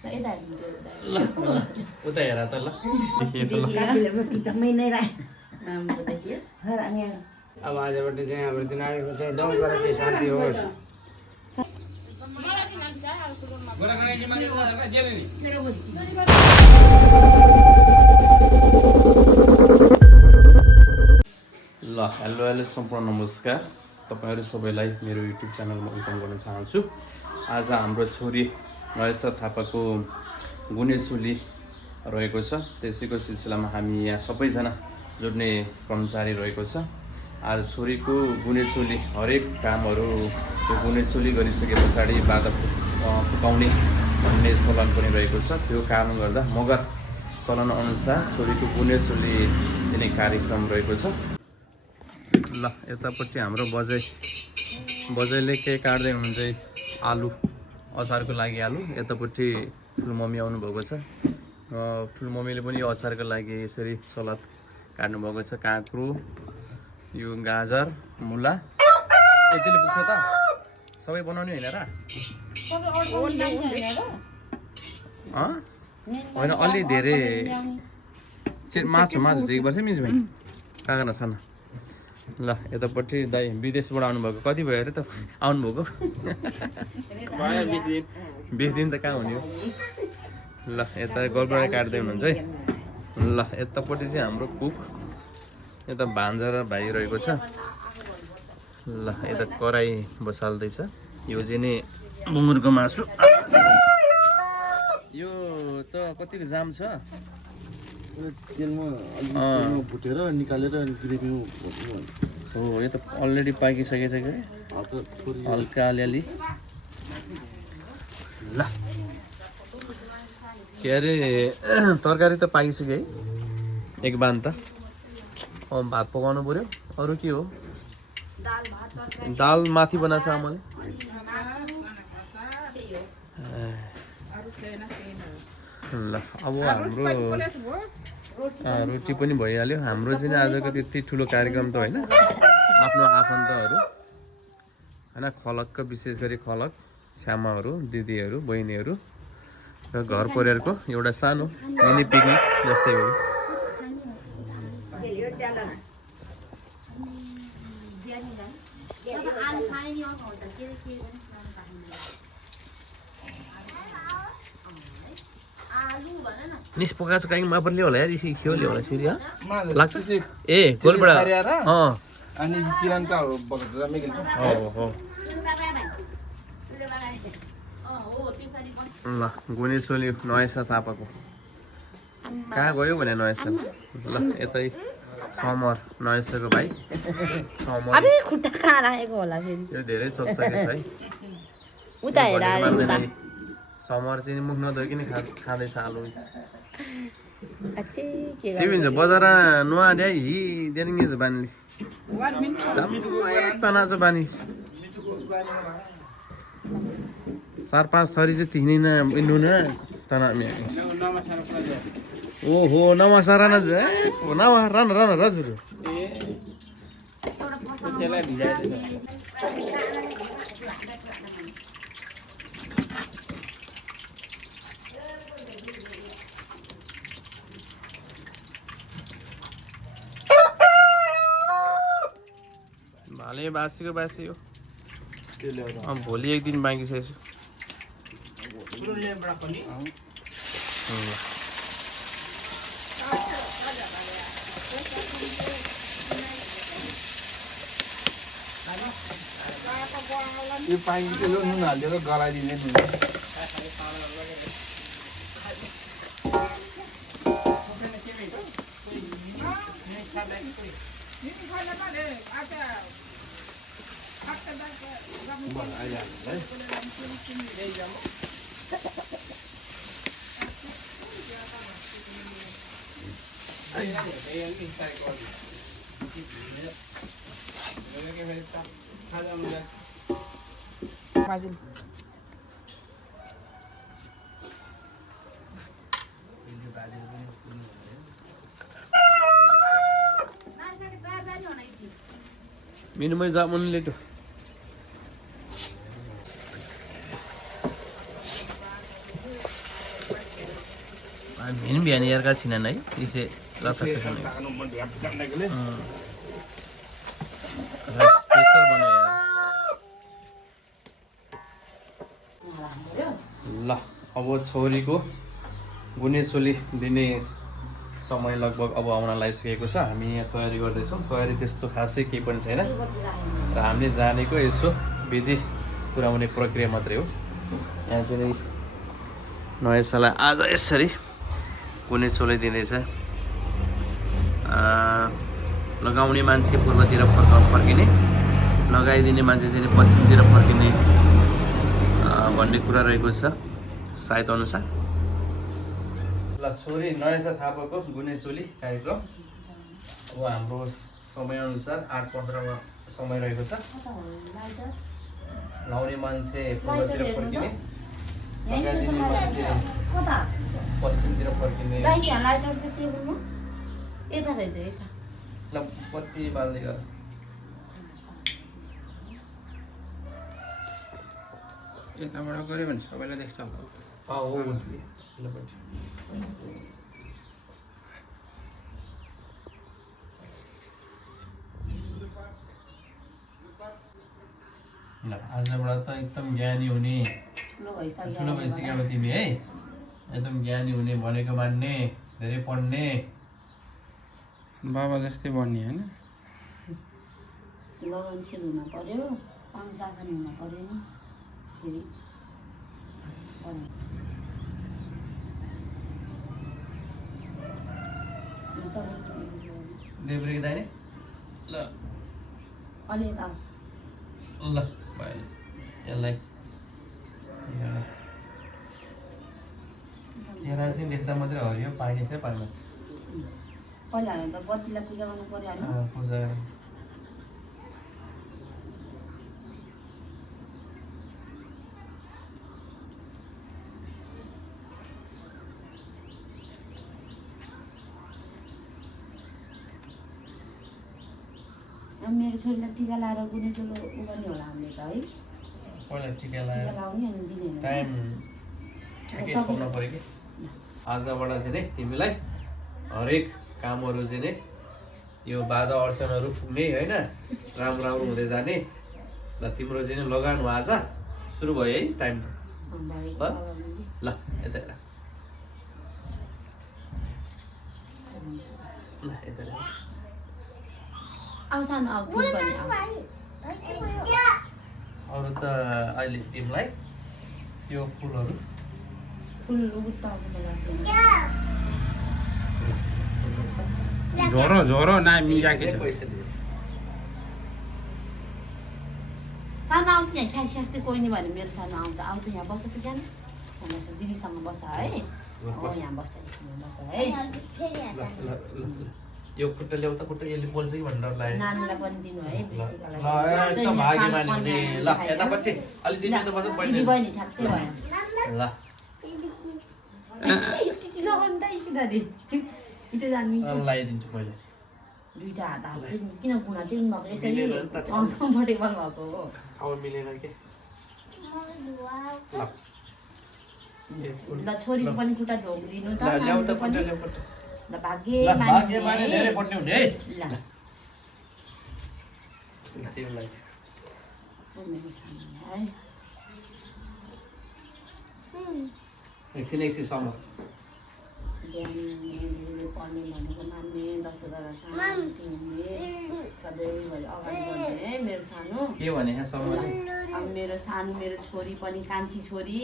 ल उता हेर त ल अब आजबाट चाहिँ हाम्रो दिनाजको चाहिँ गाउँबाट चाहिँ शान्ति होस्। ल हेलो हेलो सम्पूर्ण नमस्कार, तपाईँहरू सबैलाई मेरो युट्युब च्यानलमा वेलकम गर्न चाहन्छु। आज हाम्रो छोरी नयसा थापाको गुनेचोली रहेको छ, त्यसैको सिलसिलामा हामी यहाँ सबैजना जोड्ने कर्मचारी रहेको छ। आज छोरीको गुनेचोली हरेक कामहरू गुनेचोली गरिसके पछाडि बाधा फुकाउने भन्ने चलन पनि रहेको छ। त्यो कारणले गर्दा मगर चलन अनुसार छोरीको गुनेचोली दिने कार्यक्रम रहेको छ। ल यतापट्टि हाम्रो बजैले के काट्दै हुनुहुन्छ, आलु अचारको लागि आलु। यतापट्टि ठुलो मम्मी आउनुभएको छ, ठुलो मम्मीले पनि अचारको लागि यसरी सलाद काट्नुभएको छ। काँक्रो, यो गाजर, मुला यतिले पुग्छ त? सबै बनाउने होइन र? होइन अलि धेरै माछा झिक पर्छ मिस भाइ कागना छैन। ल यतापट्टि दाइ विदेशबाट आउनुभएको, कति भयो अरे त आउनुभएको? 20 दिन त कहाँ हुने हो। ल यता गोलबाट काट्दै हुनुहुन्छ है। ल यतापट्टि चाहिँ हाम्रो कुक, यता भान्जा र भाइ रहेको छ। ल यता कराई बसाल्दैछ। यो चाहिँ नि बुङ्गुरको मासु। यो त कतिको जाम छ? तेलमा भुटेर निकालेर ग्रेभीमा हो, यो त अलरेडी पाकिसकेछ कि हल्का अलिअलि। ल के अरे तरकारी त पाकिसक्यो है, एक बान त। भात पकाउनु पर्यो, अरू के हो? दाल माथि बनाएको छ आमाले। ल अब हाम्रो रोटी पनि भइहाल्यो। हाम्रो चाहिँ आजको त्यति ठुलो कार्यक्रम त होइन, आफ्नो आफन्तहरू होइन, खलकको विशेष गरी खलक छ्यामाहरू, दिदीहरू, बहिनीहरू र घर परिवारको एउटा सानो मिनी पिकनिक जस्तै हो। निस पकाएको काहीँ मापर ल्यायो होला यार, इसी खियो ल्यायो होला सिरी लाग्छ। ए गोलबाट अनि सिरानका हो हो। ल गुनेचोली नयसा थापाको कहाँ गयो भने नयसा। ल यतै समर नयसाको भाइ समर। अबे खुट्टा कहाँ राखेको होला फेरि? यो धेरै चोक्साके छ है। उता हेर समर चाहिँ मुख नधोइकन खाँदैछ आलु। अच्छी के सिबिन्छ बजार नुहा दे हि देनिङ छ बानीले जम्मै पनाजो बानी 4-5 थरी चाहिँ तिहिन नुना तना मे। ओहो नमस्कार न जे नवा रन रन रजुरु त्यसलाई भिजाइदिनु। भाले बासीको बासी हो। भोलि एक दिन बाँकी छ यसो। यो पानी चाहिँ नुन हालेर गलाइदिने नुन। Minum aja mun itu. हामी पनि बिहान हेरेका छैनन् है त्यसै स्पेसल बनायो ल अब छोरीको गुनेचोली दिने समय लगभग अब आउन लागिसकेको छ। हामी यहाँ तयारी गर्दैछौँ। तयारी त्यस्तो खासै केही पनि छैन र हामीले जानेको यसो विधि पुर्याउने प्रक्रिया मात्रै हो। यहाँ चाहिँ नयाँ साललाई आज यसरी गुनेचोली दिँदैछ। लगाउने मान्छे पूर्वतिर फर्किने, लगाइदिने मान्छे चाहिँ पश्चिमतिर फर्किने भन्ने कुरा रहेको छ सायद अनुसार। ल छोरी नयाँ थापाको गुनेचोली कार्यक्रम अब हाम्रो समयअनुसार 8:15 समय रहेको छ। लाउने मान्छे पूर्वतिर फर्किने, लगाइदिने मान्छे पश्चिमतिर फर्किने। ल बत्ती बाल्दै गर। यताबाट गऱ्यो भने सबैलाई देख्छ होला। हो ल आजबाट त एकदम ज्ञानी हुने, ठुलो भइसक्यो अब तिमी है। एकदम ज्ञानी हुने, भनेको मान्ने, धेरै पढ्ने, बाबा जस्तै बन्ने होइन। लगनशील हुन पर्यो, अनुशासन हुन पर्यो नि फेरि। देब्रेकी दाइने ल अलि यता ल भयो यसलाई केरा चाहिँ देख्दा मात्रै हरियो, पानी चाहिँ पानी पहिला त बत्तीलाई पूजा गर्नु पर्यो होइन। पूजा मेरो छोरीलाई टिका लाएर गुनेचोलो उ गर्ने होला हामीले त है। पहिला टिका टिका लगाएर लाउने अनि दिने होला। टाइम ठ्याक्कै छोड्नु पऱ्यो कि। आजबाट चाहिँ नि तिमीलाई हरेक कामहरू चाहिँ नि यो बाधा अडचनहरू पुग्ने होइन, राम्रो राम्रो हुँदै जाने। ल तिम्रो चाहिँ नि लगान हो आज सुरु भयो है टाइम। ल यता हेर, ल यता हेर। आऊ सानो आऊ फुल गर्ने आऊ। अरू त अहिले तिमीलाई यो फुलहरू फुल उताउनु लाग्दैन। झोरो ना मिलाएको छ। पैसा दिएछ। सानो आउँछ यहाँ ख्यास ख्यास चाहिँ कोही नि भने मेरो सानो आउँछ। आउँछ यहाँ बस्छ त सानो भन्नुहोस् दिदीसँग बस्छ है। यहाँ बस्छ है। यो खुट्टा ल्याउ त, खुट्टा यसले बोल्छ कि भनेर लाग्यो। नानीलाई पनि दिनु है बेसीका लागि। एकदम भाग्यमानी हुने। ल यतापट्टि अलि दिनु त बस्छ दिदी बहिनी ठ्याक्कै भयो। ल यति लगाउनु त सिधरी इटो जानु लगाइदिन्छु मैले। दुईटा हात हाल्दै किन गुणा त्यो भएको यसरी अनकम्फर्टेबल भएको हो। अब मिलेन के। ल छोरीको पनि खुट्टा ढोकिदिनु त। ल्याउ त खुट्टा ल्याउ खुट्टा। ल भाग्यमानी धेरै पढ्ने हुने है। ल तिमीलाई मेरो सानो है। एकछिन एकछिनसम्म ज्ञानी हुने, पढ्ने भनेको मान्ने, 10 गरेर शान्ति हुने, सधैँभरि अगाडि बढ्ने है मेरो सानो। के भने यहाँसम्म अब मेरो सानो मेरो छोरी पनि कान्छी छोरी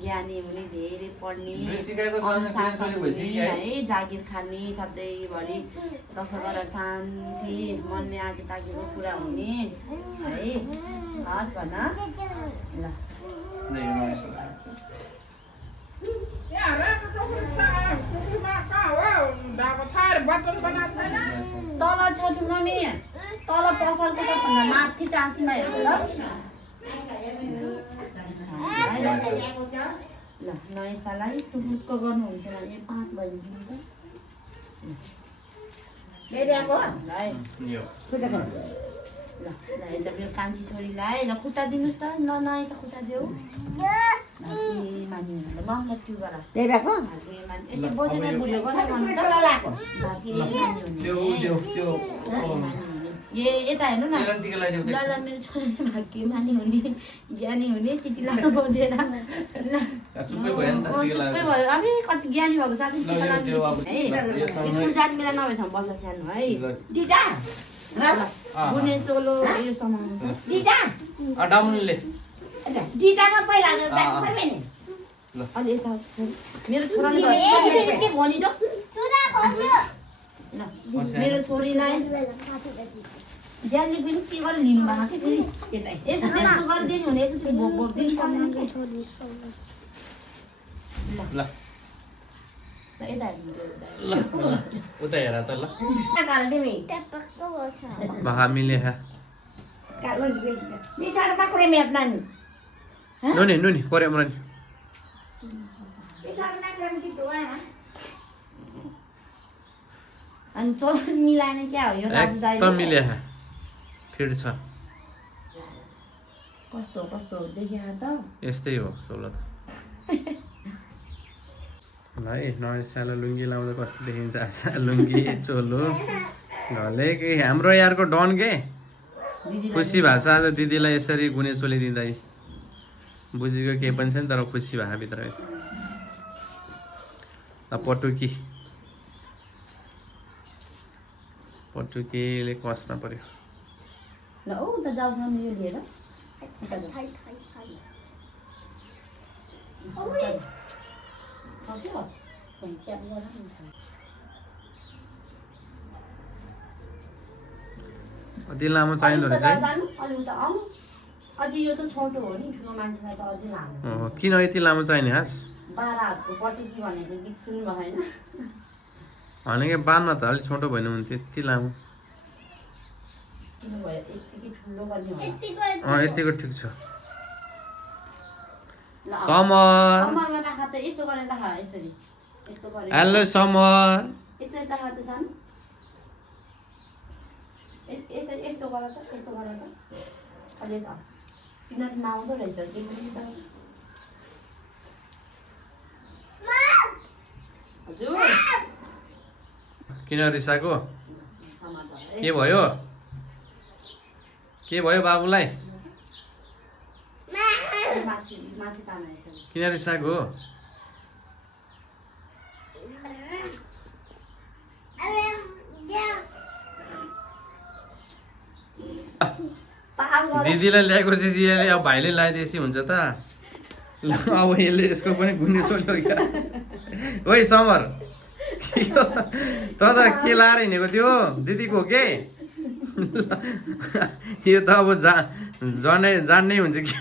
ज्ञानी हुने, धेरै पढ्ने, अनुशासन हुने है, जागिर खाने, सधैँभरि 10 गरेर शान्ति, मनले आगे तागेको कुरा हुने है। हस् भन ल। तल छ मम्मी, तल पसलको सबभन्दा माथि टाँसीमा हेर्नु ल। ल नयाँ साललाई टुक्क गर्नुहुन्छ भने 5 बजी ल ल यता मेरो कान्छी छोरीलाई ल खुट्टा दिनुहोस् त। ल नयाँ खुट्टा देऊ। ल भाग्य मानी हुनुहुन्छ मम्मी त्यो गर त्यही भएको भाग्य मानी एकछिन बोजेलाई बुढो गरेर भन्नु त लगाएको भाग्य मानी हुने त्यो यता हेर्नु न ल ल मेरो छोरीले भाग्य मानी हुने ज्ञानी हुने त्यति लानु बोजेर चुप्पै भयो नि त चुप्पै भयो अब कति ज्ञानी भएको साथी स्कुल जाने बेला नभएसम्म बस्छ सानो है दिदा बुने चोलो यो सामान दिदा डाउनले दिदामा पहिला जानु पर्ने नि अलि यता मेरो छोराले के भनि त ल मेरो छोरीलाई ज्यानले पनि के गरेर लिनु भएको थियो फेरि यता यस्तो गरिदिनु हुने एकचोटि भोक भोक दिनु पर्ने ल यता ल उता हेर त ल तिमी हामीले बिचार बाक्रे मेट नानी नुनी कोरे मरनी बिचार बाक्रे मेट दुआ अनि चोलो मिलाएन क्या हो यो राजु दाइ एकदम मिले फिट छ कस्तो देखिया त यस्तै हो चोलो त ल है नयाँ सालो लुङ्गी लाउँदा कस्तो देखिन्छ लुङ्गी चोलो घरले के हाम्रो यारको डन के खुसी भएको छ आज दिदीलाई यसरी गुने चोली दिँदा बुझेको केही पनि छैन तर खुसी भएको भित्र पटुकीले कस्न पर्यो ल ऊ त जाउसँग यो लिएर अति लामो चाहिँदो रहेछ है अझै यो त छोटो हो नि ठुलो मान्छेलाई त अझै लामो किन यति लामो चाहिने हास 12 हातको पटुकी भनेको गीत सुन्नु भएन भनेको बान्न त अलिक छोटो भएन हुन्थ्यो यति लामो यतिको ठिक छ समर हेलो समर यस्तो गर त अलि त तिनीहरू नआउँदो रहेछ हजुर किन रिसाको के भयो बाबुलाई किन रिसाको दिदीलाई ल्याएको चिज यसले अब भाइले लगाइदिएपछि हुन्छ त ल अब यसले यसको पनि गुन्ने चोल्यो ओइ समर त के लाएर हिँडेको थियो दिदीको के यो त अब जान्नै हुन्छ कि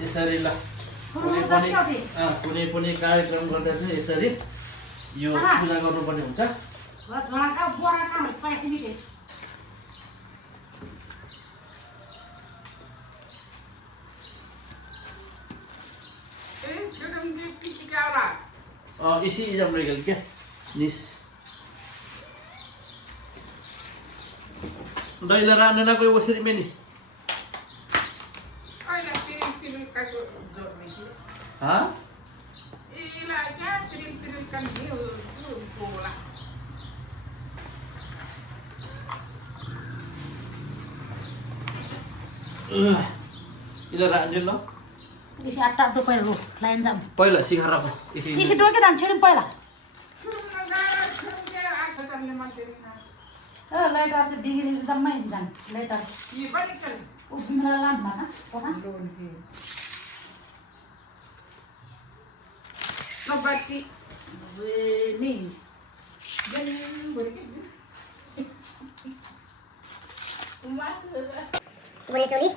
यसरी ल कुनै पनि कार्यक्रम गर्दा चाहिँ यसरी यो पूजा गर्नुपर्ने हुन्छ इसी जम रहेगा क्या निस दैला राने ना कोई वसरी में नहीं हाँ इधर राने लो इसी आटा तो पहले रो लाइन जाम पहिला सिखारा इसी डोके दान छेन पहिला लाइट आछ डिग्री से जम्मै जान लाइट आछ ये पनि चल ओ बिमला लाम भना पका लोन के नबती वे नि जन बोले के बोले चोली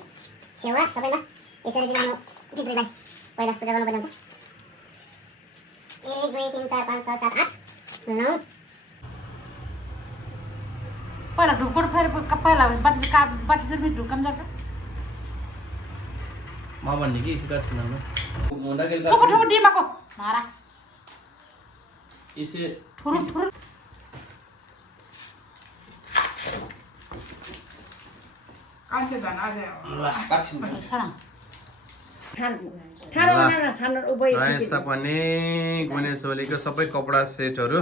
सेवा सबैमा यसरी चाहिँ हाम्रो पितृलाई पहिला पूजा गर्नुपर्ने हुन्छ 1 2 3 4 5 6 7 8 9 पहिला ढुक्कर फेर पहिला बाटी चाहिँ ढुक्कम जान्छ म भन्ने कि ठिक छ ननु हुँदा के ठोको ठोको डिमाको मारा इसे रहेछ पनि गुने चोलीको सबै कपडा सेटहरू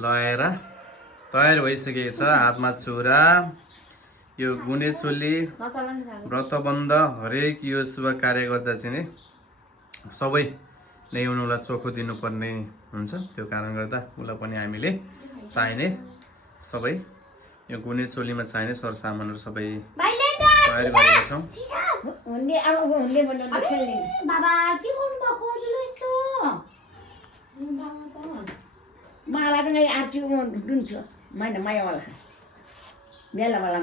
लगाएर तयार भइसकेको छ। हातमा चुरा, यो गुने चोली व्रतबन्ध हरेक यो शुभ कार्य गर्दा चाहिँ नि सबै नै उनीहरूलाई चोखो दिनुपर्ने हुन्छ। त्यो कारण गर्दा उसलाई पनि हामीले चाहिने सबै यो गुने चोलीमा चाहिने सरसामानहरू सबै तयार गरेका छौँ। बाबा के गर्नुभएको यस्तो मलाई पनि आर्टी डुन्छ मैना मायावाला बेलावाला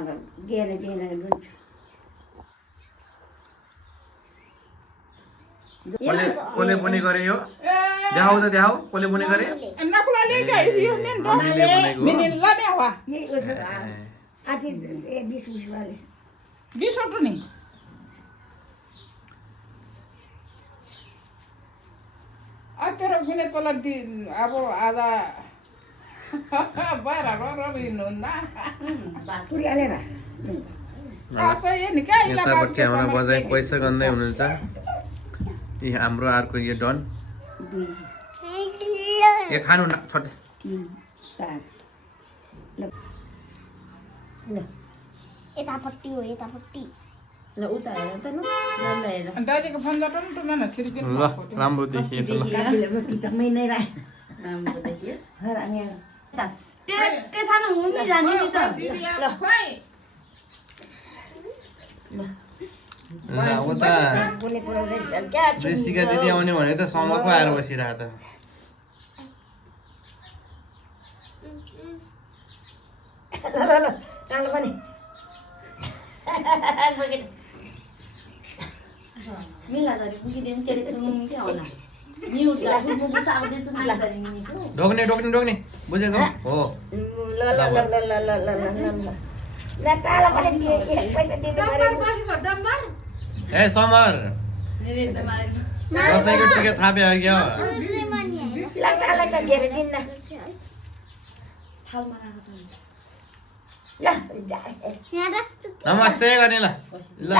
गेन गेन डुन्छ कसले पनि गरे यो देखाऊ त देखाऊ कसले पनि गरे आर्टी 20 वाले 20 वटा नि तेरो गुने तल अब आज बाह्र हिँड्नुहुन्न पुर्यालेर यतापट्टि हाम्रो बजाइ पैसा गन्दै हुनुहुन्छ। यी हाम्रो अर्को यो डन यो खानु न छोटे 3 4 यतापट्टि हो यतापट्टि ल उतारेर त ल हेर दाजुको फोन जटा नि टुना छिर्किन ल राम्रो देखियो त ल गाडीले रोटी जम्मै नै राख राम्रो देखियो हामी त्यो सानो हुमी जाने नि त ल उता बोले पुराउँदै चल क्या ऋषिका दिदी आउने भने त समर पो आएर बसिरहेको त ल ल ल कालो पनि मिला जरी पुगिदिनु तेरे त मुमु के होला म्युट गा मुमु साउदे त मिला जरी मिनिको ढोक्ने ढोक्ने ढोक्ने बुझेको हो ल ल ल ल ल ल ल ल ल ताला पनि दिए पैसा दिनु पर्यो ए समर दसैँको टिकट थाप्यो क्या ल ताला त दिएर दिन्न थालमा राख्छ ल यहाँ राख्छु नमस्ते गर्ने ल ल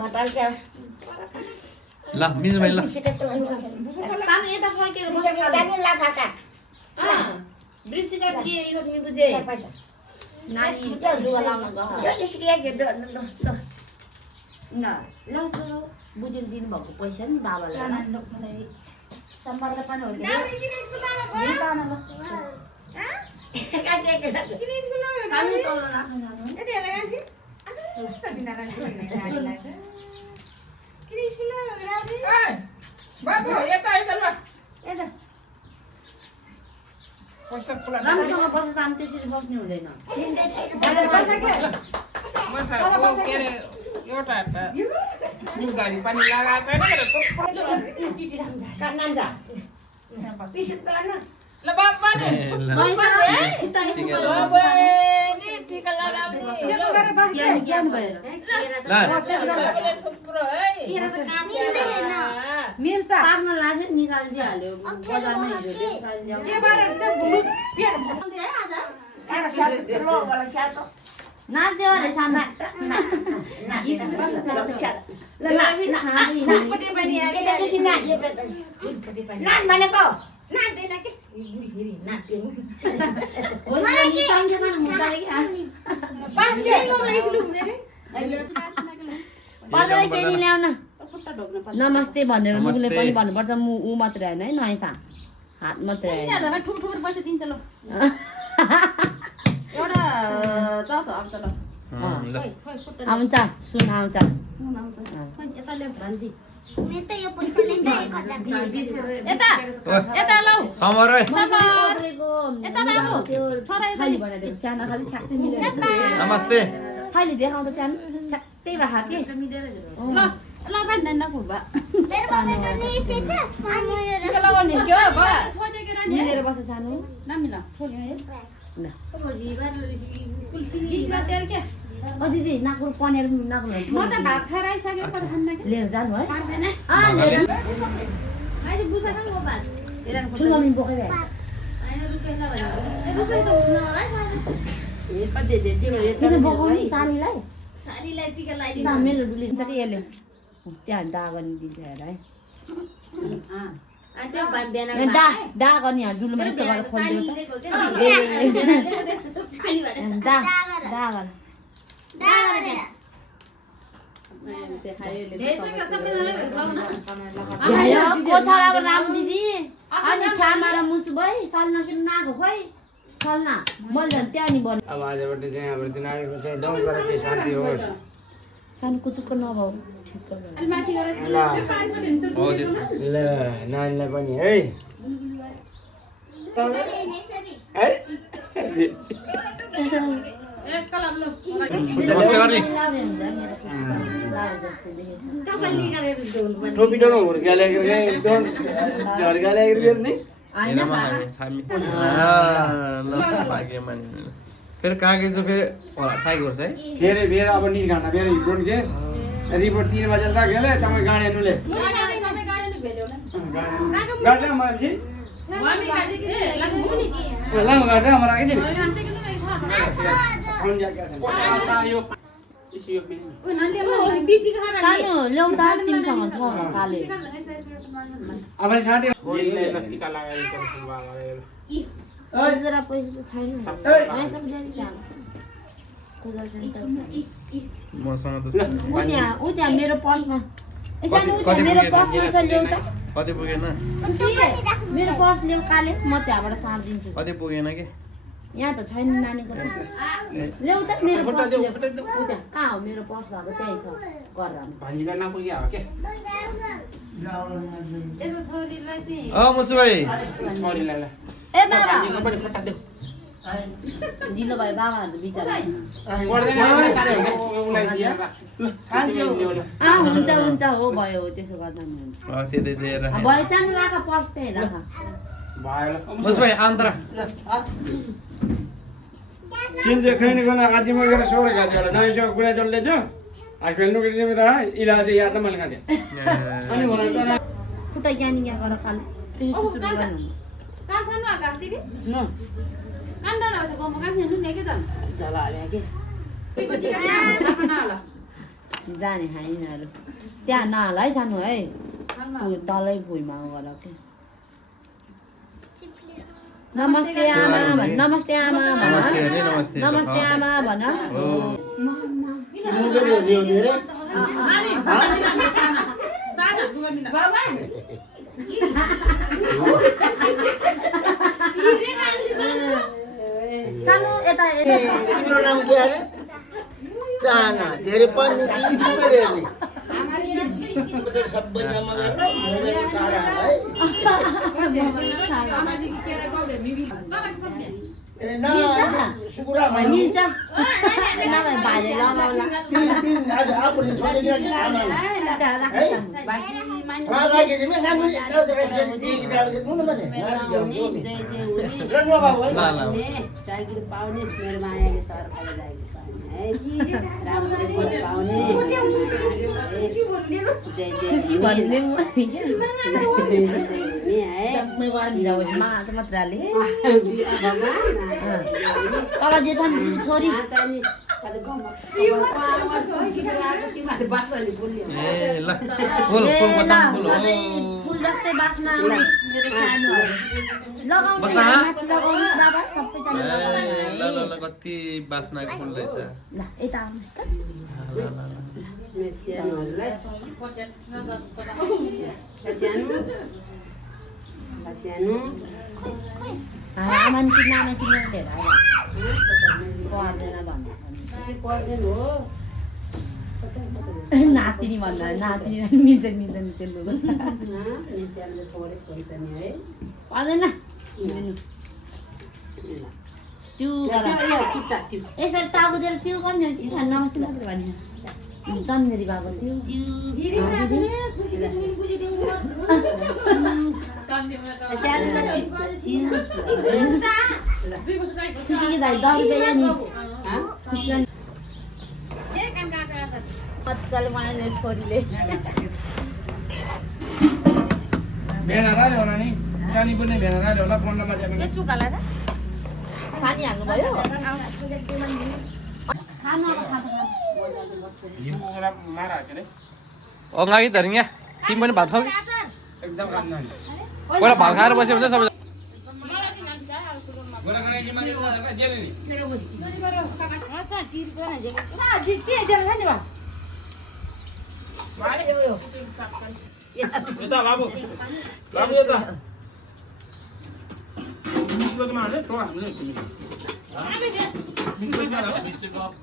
मटाल क्या ल मिल्छ भाइ ल पानी यता फर्केर दानी ला काका बृषिका के यो नि बुझे नानी जुवा लाउनु गयो यो इसके जे न ल चलो बुझेर दिनु भएको पैसा नि बाबालाई सम्पर्क पनि हो सानो तल राख्न जानु बाबु यता आइज ल पैसा पुरा राम्रोसँग बसेर सानो त्यसरी बस्ने हुँदैन के अरे एउटा गाडी पनि लगाएको छैन नाम जा पिसुत गर्न ल बाबा नि टिका लगाउने ज्ञान भएर ल मिल्छ पार्न लाग्यो निकालिदिइहाल्यो बजारमा हिजो नाच्यो अरे सानो नान भनेको नमस्ते भनेर मुखले पनि भन्नुपर्छ मु ऊ मात्रै होइन है नयाँ हात मात्रै ठुल्ठुलो पैसा दिन्छ ल एउटा आउँछ ल आउँछ सुन आउँछ मेरो त यो पैसा नै 1000 यता लौ समर है यता बाबु छोरा खाली बनाइदिएको सानो खालि छ्याक्कै मिलेर नमस्ते खालि देखाउँदा सानो छ्याक्कै भए के ल ल भन्दैन नफुबा मेरो बाबा नि त्यता म यो लगाउने के हो बा मिलेर बस सानो नामी ल छोड्यो है ल बिचमा तेल के दिदी नाकुर पनेर नाकुर म त भात खाएर आइसकेँ पर खान्न के लिएर जानु है पार्दैन लिएर अहिले बुझाइ खानु हो भात ठुलो मम्मी बोकै भए रुपैयाँ त हुन होला किन बोकाउने सानीलाई सानीलाई टिका लगाइदिनु मेरो डुलिन्छ कि यसले त्यहाँ डा गर्ने दिन्छ हेर है डा गर्ने यहाँ डुलुमा यस्तो गरेर खोलिदियो त डा गर कोछाडा राम दिदी अनि छ्यामा र मुसु भई सल्न किन नाको खोइ सल्ना मैले झन् त्यहाँ नि बन्यो अब आजबाट चाहिँ हाम्रो दिन आएको चाहिँ गाउँबाट चाहिँ शान्ति होस् सानो कुचुक्क नभऊ ठिक अलि माथि गएर ल ल नानीलाई पनि है एक कलम ल टोपी डोनो हुर्काले नि फेरि कागज फेरि ट्राई गर्छ है फेरि फेरि अब नि घाना फेरि हिजोन के रिपोर्ट 3 बजे तक गेले तपाईँ गाडी नुले गाडी मान्छे लाम गाडी हमरा के सानो ल्याउँदा तिमीसँग छ साले अब साथी जरा पैसा त छैन मसँग त ऊ त्यहाँ मेरो पर्समा सानो मेरो पर्समा छ ल्याउ त कति पुगेन मेरो पर्स ल्याउ काले म त्यहाँबाट सारिदिन्छु कति पुगेन कि यहाँ त छैन नानीको ल्याउ त मेरो पर्स ल्याउ कहाँ हो मेरो पर्स भएको त्यहीँ छ गरेर भाइले नपुग्यो हो के यता छोरीलाई चाहिँ मुसु भाइ छोरीलाई ल ए बाबा पनि खट्टा देऊ ढिलो भयो बाबाहरू बिचारा पर्दैन सारे उलाई दिएर हुन्छ हुन्छ हो भयो हो त्यसो गर्दा नि हुन्छ त्यतै दिएर भयो सानो राख पर्स त्यही राख भयो मुसु भाइ आन्तरा चिन देख्ने गना आदि म गएर सोरे गाडी होला नयाँ सो गुडा चल्दै छ आफैले नुके तिमी त इलाज याद मैले गाडी अनि भन त खुट्टा ज्ञानी यहाँ गर खानु त्यसो चुचुरो गर्नु कान छान्नु आएको छ कि न कान डाँडा हुन्छ गाउँमा कान फेर्नु नि के झन् झला हाल्यो के एकपट्टि कान नहोला जाने खाइनहरू त्यहाँ नहाला है सानो है तलै भुइँमा गर के नमस्ते आमा भन नमस्ते आमा भन नमस्ते अरे नमस्ते नमस्ते आमा भन सानो यता तिम्रो नाम के अरे चाहना धेरै पढ्ने कि पुगेर हेर्ने सबै जम्मा गरेर मोबाइल काढा है ए न सुकुरा मिल्छ नभए भाले लगाउला आज आफूले छोडेर के खाना मा राखेको थिएँ नाम मुन भने रन्नु बाबु है जागिर पाउने मेरो मायाले सरकारले जागिर पाउने खुसी भन्ने मात्रले तल जेठन छोरी ए ल फुल फुल बसाम फुल हो फुल जस्तै बास्न आउने मेरो सानोहरू लगाउनु बसा। माथि लगाउनुहोस् बाबा सबैजना ए ल ल ल कति बास्नाको फुल रहेछ ल यता आउनुहोस् त आमा कि नाना कि लिएर पर्दैन भन्नु नातिनी भन्दा नातिनी मिल्छ मिल्दैन त्यसले पर्दैन त्यो यसरी टाउकोतिर त्यो गर्ने नमस्ते मात्रै भने चन्देरी बाबा त्यो खुसी दाइ 10 रुपियाँ नि मजाले बनाइदियो छोरीले भेडा राल्यो होला नि जानी पनि भेडा राल्यो होला 15 बजे यो चुकालाई त पानी हाल्नुभयो खानु अब खाजा मारा हाल्छ रे अगाडि धरिया तिमी पनि भात खाऊ एकदम खान्न पहिला भात खाएर बस्यो भने सबै गोरा गराइजी माथि दिएन नि यता बाबु बाबु यता निस्कोमा हाल्ने तो हामीले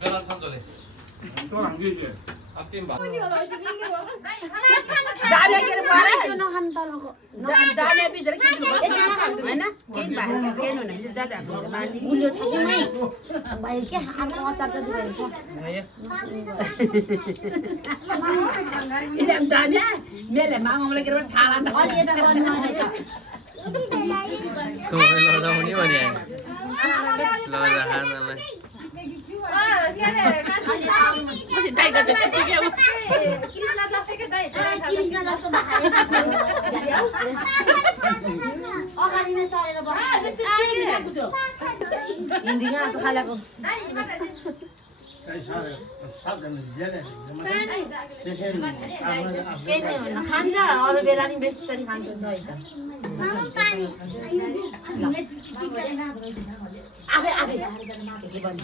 बेला सन्तोले तो हामीले अन्तिम भात गुलियो छ कि नै भाइ के आको अचार जति भन्छ मेले मामाले के ठाला अलि यता गर्नु आउने त लजाउने भने लजा खानलाई कृष्ण जस्तै दाइ कृष्ण जस्तो अगाडि नै सरेर बस्छ हिन्दी गाँच खालाको खान्छ अरू बेला नि बेसी खान्छ दही त आफै आफै के भन्छ